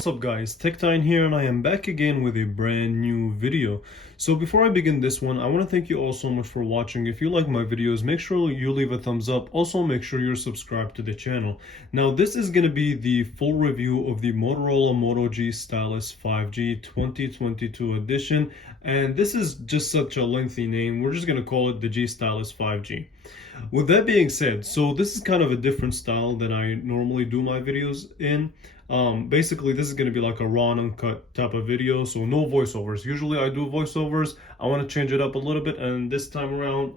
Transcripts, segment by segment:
What's up guys, TechTine here, and I am back again with a brand new video. So before I begin this one, I want to thank you all so much for watching. If you like my videos, make sure you leave a thumbs up. Also make sure you're subscribed to the channel. Now this is going to be the full review of the Motorola Moto G Stylus 5G 2022 edition, and this is just such a lengthy name. We're just going to call it the G Stylus 5G. With that being said, so this is kind of a different style than I normally do my videos in. Basically this is going to be like a raw and uncut type of video, so no voiceovers. Usually I do voiceovers. I want to change it up a little bit, and this time around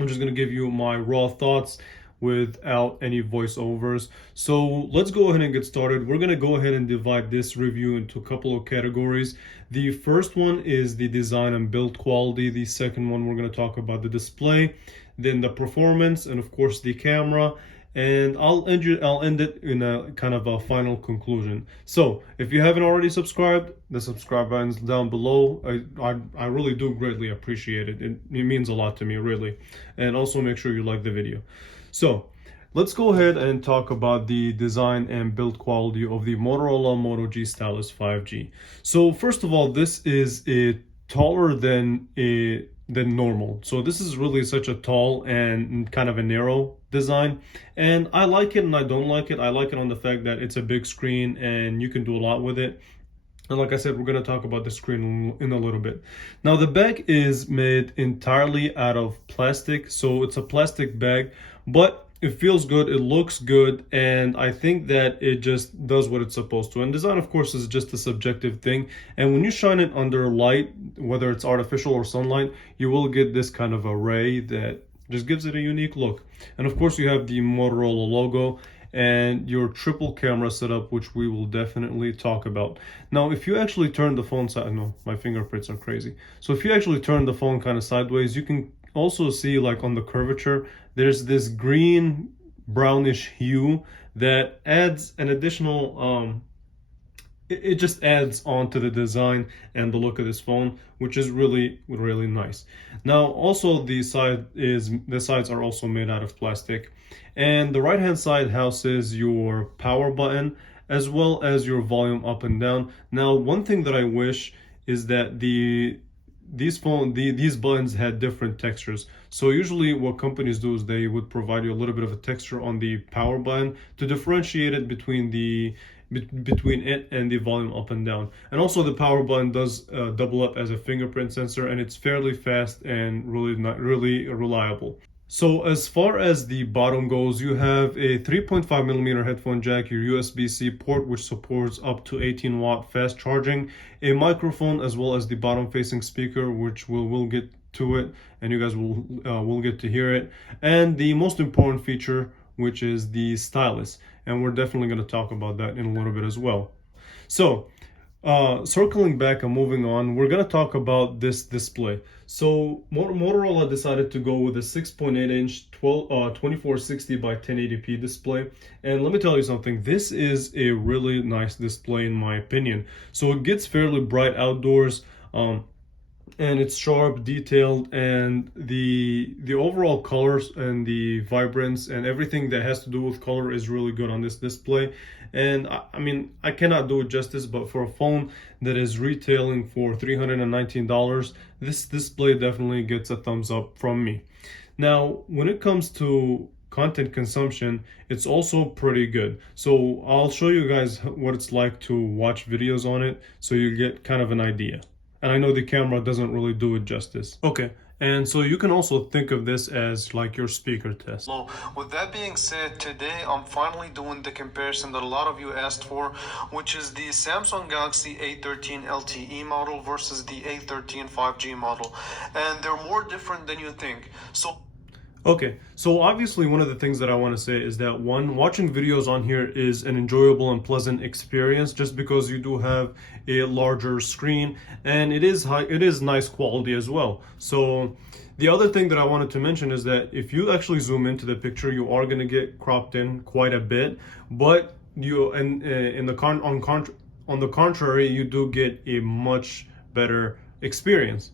I'm just going to give you my raw thoughts without any voiceovers. So let's go ahead and get started. We're going to go ahead and divide this review into a couple of categories. The first one is the design and build quality. The second one, we're going to talk about the display, then the performance, and of course the camera. And I'll end it in a kind of a final conclusion. So if you haven't already subscribed, the subscribe button's down below. I really do greatly appreciate it. It means a lot to me, really. And also make sure you like the video. So let's go ahead and talk about the design and build quality of the Motorola Moto G Stylus 5G. So first of all, this is taller than normal. So this is really such a tall and kind of a narrow design, and I like it and I don't like it. I like it on the fact that it's a big screen and you can do a lot with it. And like I said, we're going to talk about the screen in a little bit. Now the bag is made entirely out of plastic, so it's a plastic bag, but it feels good, it looks good, and I think that it just does what it's supposed to. And design, of course, is just a subjective thing, and when you shine it under light, whether it's artificial or sunlight, you will get this kind of a ray that just gives it a unique look. And of course you have the Motorola logo and your triple camera setup, which we will definitely talk about. Now if you actually turn the phone side, no, my fingerprints are crazy. So if you actually turn the phone kind of sideways, you can also see, like on the curvature, there's this green brownish hue that adds an additional it just adds on to the design and the look of this phone, which is really nice. Now also the sides are also made out of plastic, and the right hand side houses your power button as well as your volume up and down. Now one thing that I wish is that these buttons had different textures. So usually what companies do is they would provide you a little bit of a texture on the power button to differentiate it between it and the volume up and down. And also the power button does double up as a fingerprint sensor, and it's fairly fast and really reliable. So as far as the bottom goes, you have a 3.5mm headphone jack, your USB-C port, which supports up to 18-watt fast charging, a microphone, as well as the bottom facing speaker, which we'll get to it and you guys will get to hear it, and the most important feature, which is the stylus, and we're definitely going to talk about that in a little bit as well. So circling back and moving on, we're going to talk about this display. So Motorola decided to go with a 6.8-inch 2460 by 1080p display, and let me tell you something, this is a really nice display in my opinion. So it gets fairly bright outdoors, and it's sharp, detailed, and the overall colors and the vibrance and everything that has to do with color is really good on this display. And I mean, I cannot do it justice, but for a phone that is retailing for $319, this display definitely gets a thumbs up from me. Now when it comes to content consumption, it's also pretty good. So I'll show you guys what it's like to watch videos on it so you get kind of an idea. And I know the camera doesn't really do it justice. Okay, and so you can also think of this as like your speaker test. So with that being said, today I'm finally doing the comparison that a lot of you asked for, which is the Samsung Galaxy A13 LTE model versus the A13 5G model. And they're more different than you think. Okay, so obviously one of the things that I want to say is that one, watching videos on here is an enjoyable and pleasant experience just because you do have a larger screen, and it is nice quality as well. So the other thing that I wanted to mention is that if you actually zoom into the picture, you are going to get cropped in quite a bit, but on the contrary, you do get a much better experience.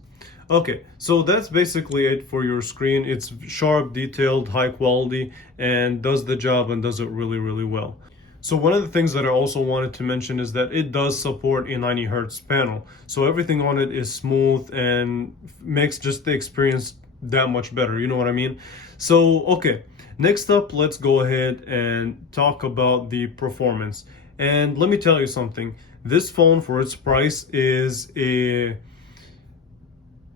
Okay, so that's basically it for your screen. It's sharp, detailed, high quality, and does the job and does it really well. So one of the things that I also wanted to mention is that it does support a 90 hertz panel. So everything on it is smooth and makes just the experience that much better. You know what I mean? So, okay. Next up, let's go ahead and talk about the performance. And let me tell you something. This phone for its price is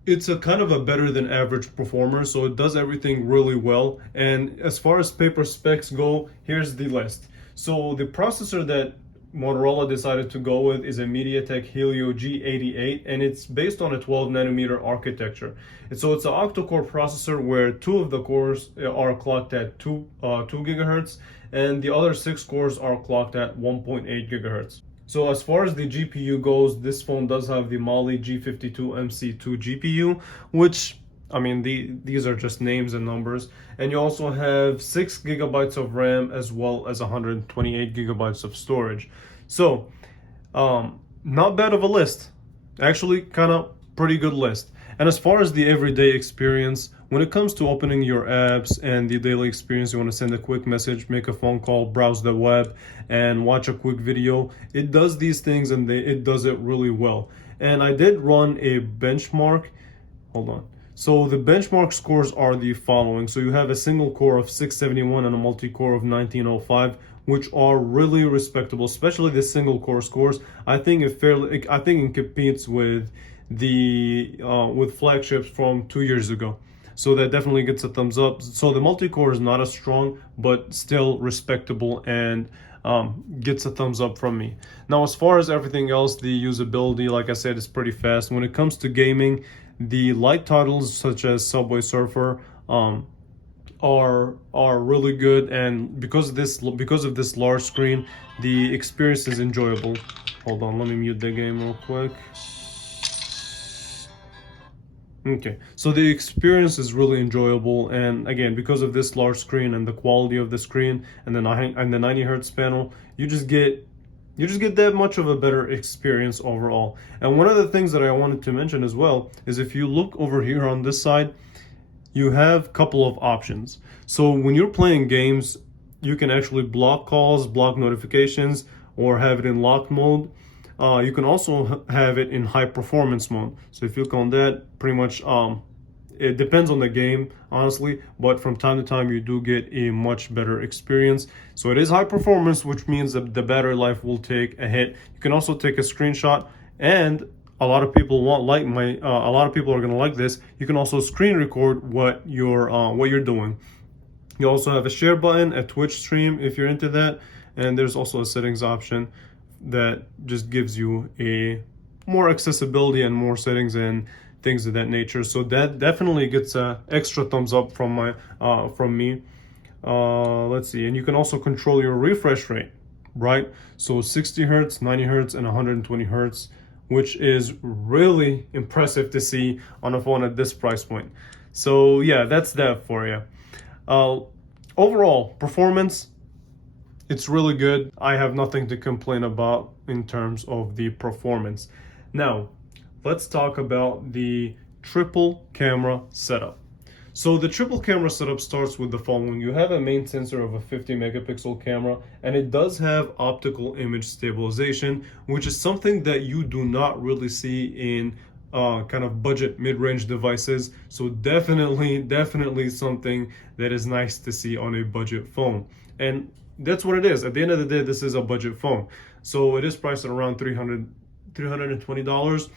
it's a kind of a better than average performer, so it does everything really well. And as far as paper specs go, here's the list. So the processor that Motorola decided to go with is a MediaTek Helio G88, and it's based on a 12 nanometer architecture. And so it's an octa-core processor where two of the cores are clocked at 2 gigahertz, and the other 6 cores are clocked at 1.8 gigahertz. So as far as the GPU goes, this phone does have the Mali G52MC2 GPU, which, I mean, these are just names and numbers. And you also have 6 gigabytes of RAM as well as 128 gigabytes of storage. So, not bad of a list. Actually, kind of pretty good list. And as far as the everyday experience, when it comes to opening your apps and the daily experience, you want to send a quick message, make a phone call, browse the web, and watch a quick video, it does these things and it does it really well. And I did run a benchmark. Hold on. So the benchmark scores are the following. So you have a single core of 671 and a multi-core of 1905, which are really respectable, especially the single core scores. I think it competes with the with flagships from 2 years ago. So that definitely gets a thumbs up. So the multi-core is not as strong, but still respectable and gets a thumbs up from me. Now, as far as everything else, the usability, like I said, is pretty fast. When it comes to gaming, the light titles such as Subway Surfer are really good, and because of this large screen, the experience is enjoyable. Hold on, let me mute the game real quick. Okay, so the experience is really enjoyable, and again, because of this large screen and the quality of the screen and the 90 hertz panel, you just get that much of a better experience overall. And one of the things that I wanted to mention as well is if you look over here on this side, you have a couple of options. So when you're playing games, you can actually block calls, block notifications, or have it in lock mode. You can also have it in high performance mode. So if you click on that, pretty much it depends on the game, honestly, but from time to time you do get a much better experience. So it is high performance, which means that the battery life will take a hit. You can also take a screenshot, and a lot of people a lot of people are gonna like this. You can also screen record what you're doing. You also have a share button, a Twitch stream if you're into that, and there's also a settings option that just gives you a more accessibility and more settings and things of that nature. So that definitely gets a extra thumbs up from me. Let's see, and you can also control your refresh rate, right? So 60 hertz, 90 hertz, and 120 hertz, which is really impressive to see on a phone at this price point. So yeah, that's that for you. Overall performance, it's really good. I have nothing to complain about in terms of the performance. Now, let's talk about the triple camera setup. So the triple camera setup starts with the following. You have a main sensor of a 50 megapixel camera, and it does have optical image stabilization, which is something that you do not really see in kind of budget mid-range devices. So definitely something that is nice to see on a budget phone. And that's what it is. At the end of the day, this is a budget phone. So it is priced at around $320.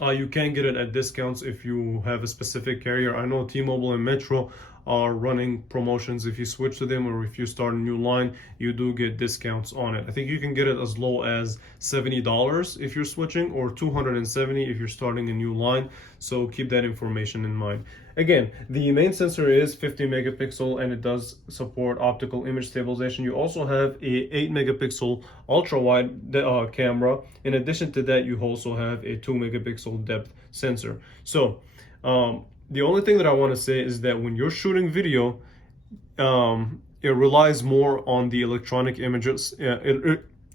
You can get it at discounts if you have a specific carrier. I know T-Mobile and Metro are running promotions. If you switch to them or if you start a new line, you do get discounts on it. I think you can get it as low as $70 if you're switching, or $270 if you're starting a new line. So keep that information in mind. Again, the main sensor is 50 megapixel and it does support optical image stabilization. You also have a 8 megapixel ultra wide camera. In addition to that, you also have a 2 megapixel depth sensor. So the only thing that I want to say is that when you're shooting video, it relies more on the electronic images.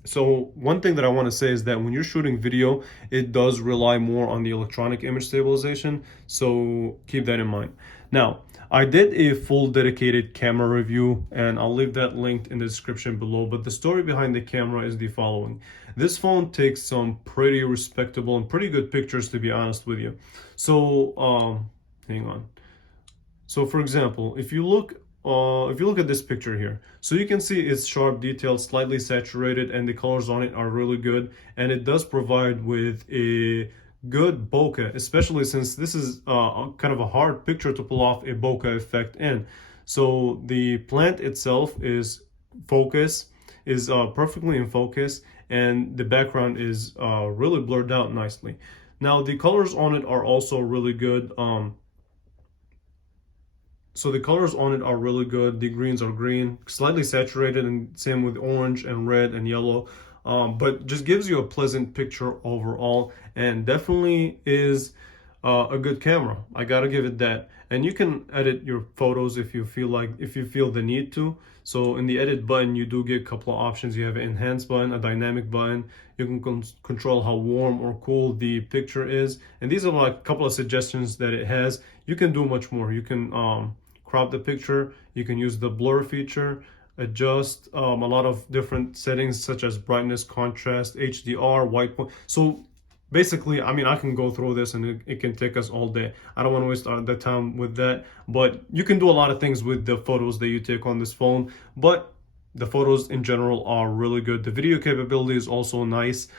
So one thing that I want to say is that when you're shooting video, it does rely more on the electronic image stabilization. So keep that in mind. Now, I did a full dedicated camera review and I'll leave that linked in the description below, but the story behind the camera is the following. This phone takes some pretty respectable and pretty good pictures, to be honest with you. So, hang on. So for example, if you look at this picture here, so you can see it's sharp, detailed, slightly saturated, and the colors on it are really good. And it does provide with a good bokeh, especially since this is kind of a hard picture to pull off a bokeh effect in. So the plant itself is perfectly in focus, and the background is really blurred out nicely. Now the colors on it are also really good. So the colors on it are really good. The greens are green, slightly saturated, and same with orange and red and yellow. But just gives you a pleasant picture overall, and definitely is a good camera. I gotta give it that. And you can edit your photos if you feel the need to. So in the edit button, you do get a couple of options. You have an enhance button, a dynamic button. You can control how warm or cool the picture is. And these are like a couple of suggestions that it has. You can do much more. You can crop the picture. You can use the blur feature, adjust a lot of different settings such as brightness, contrast, HDR, white point. So basically, I mean, I can go through this and it can take us all day. I don't want to waste the time with that, but you can do a lot of things with the photos that you take on this phone. But the photos in general are really good. The video capability is also nice.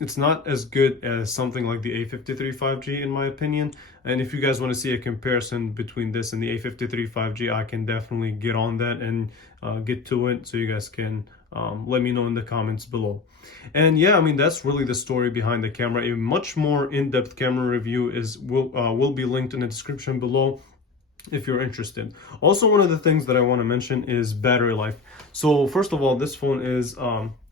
It's not as good as something like the A53 5G in my opinion. And if you guys want to see a comparison between this and the A53 5G, I can definitely get on that and get to it, so you guys can let me know in the comments below. And yeah, I mean, that's really the story behind the camera. A much more in-depth camera review will be linked in the description below if you're interested. Also, one of the things that I want to mention is battery life. So first of all, this phone is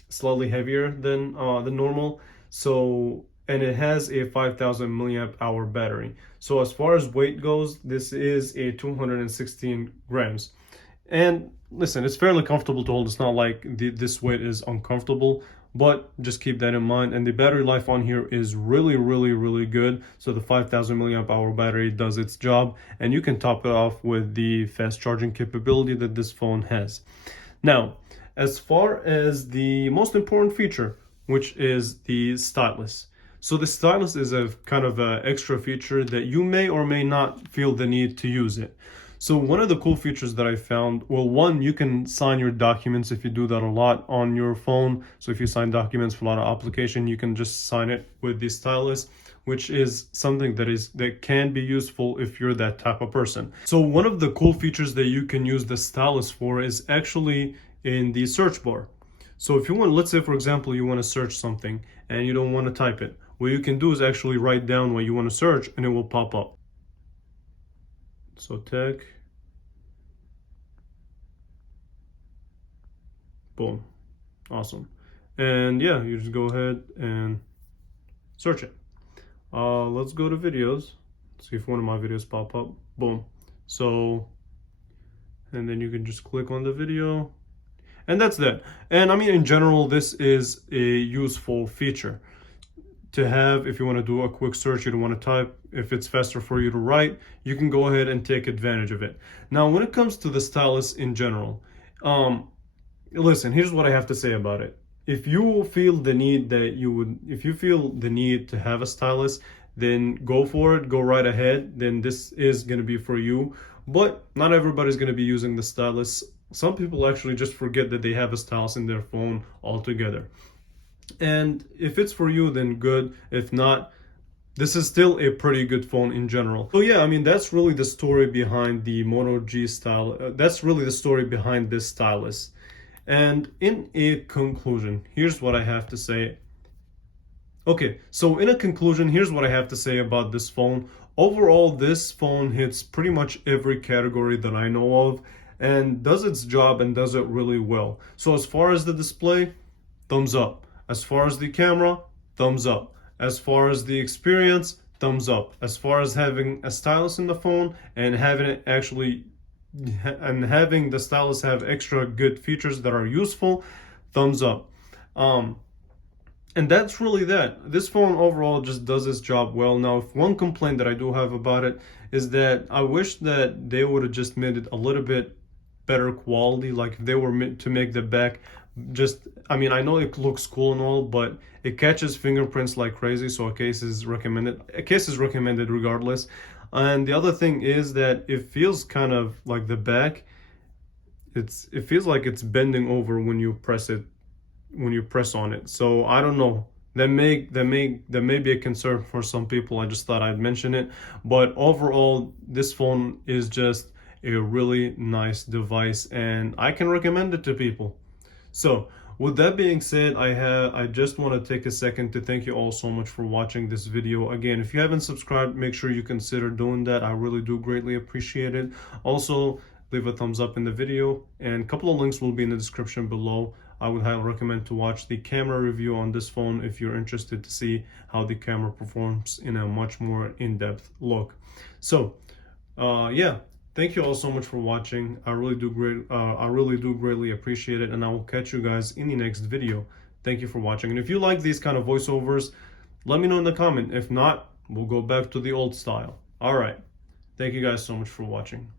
slightly heavier than normal. So, and it has a 5,000 milliamp hour battery. So as far as weight goes, this is a 216 grams. And listen, it's fairly comfortable to hold. It's not like this weight is uncomfortable, but just keep that in mind. And the battery life on here is really good. So the 5,000 milliamp hour battery does its job, and you can top it off with the fast charging capability that this phone has. Now, as far as the most important feature, which is the stylus. So the stylus is a kind of a extra feature that you may or may not feel the need to use it. So one of the cool features that I found, well, one, you can sign your documents if you do that a lot on your phone. So if you sign documents for a lot of application, you can just sign it with the stylus, which is something that can be useful if you're that type of person. So one of the cool features that you can use the stylus for is actually in the search bar. So if you want, let's say for example, you want to search something and you don't want to type it, what you can do is actually write down what you want to search and it will pop up. So tech, boom, awesome. And yeah, you just go ahead and search it. Let's go to videos, see if one of my videos pop up. Boom. So, and then you can just click on the video, and that's that. And I mean, in general, this is a useful feature to have if you want to do a quick search, you don't want to type. If it's faster for you to write, you can go ahead and take advantage of it. Now, when it comes to the stylus in general, listen, here's what I have to say about it. If you feel the need to have a stylus, then go for it, go right ahead. Then this is going to be for you. But not everybody's going to be using the stylus. Some people actually just forget that they have a stylus in their phone altogether. And if it's for you, then good. If not, this is still a pretty good phone in general. So yeah, I mean, that's really the story behind the Moto G Stylus. That's really the story behind this stylus. And in a conclusion, here's what I have to say. Okay, so in a conclusion, here's what I have to say about this phone. Overall, this phone hits pretty much every category that I know of and does its job and does it really well. So as far as the display, thumbs up. As far as the camera, thumbs up. As far as the experience, thumbs up. As far as having a stylus in the phone and having the stylus have extra good features that are useful, thumbs up. And that's really that. This phone overall just does its job well. Now, if one complaint that I do have about it is that I wish that they would have just made it a little bit better quality. Like if they were meant to make the back just, I mean, I know it looks cool and all, but it catches fingerprints like crazy. So a case is recommended. A case is recommended regardless. And the other thing is that it feels kind of like the back. It feels like it's bending over when you press it, when you press on it. So I don't know. That may be a concern for some people. I just thought I'd mention it. But overall, this phone is just a really nice device, and I can recommend it to people. So with that being said, I just want to take a second to thank you all so much for watching this video. Again, if you haven't subscribed, make sure you consider doing that. I really do greatly appreciate it. Also, leave a thumbs up in the video, and a couple of links will be in the description below. I would highly recommend to watch the camera review on this phone if you're interested to see how the camera performs in a much more in-depth look. So yeah, thank you all so much for watching. I really do greatly appreciate it, and I will catch you guys in the next video. Thank you for watching, and if you like these kind of voiceovers, let me know in the comment. If not, we'll go back to the old style. All right, thank you guys so much for watching.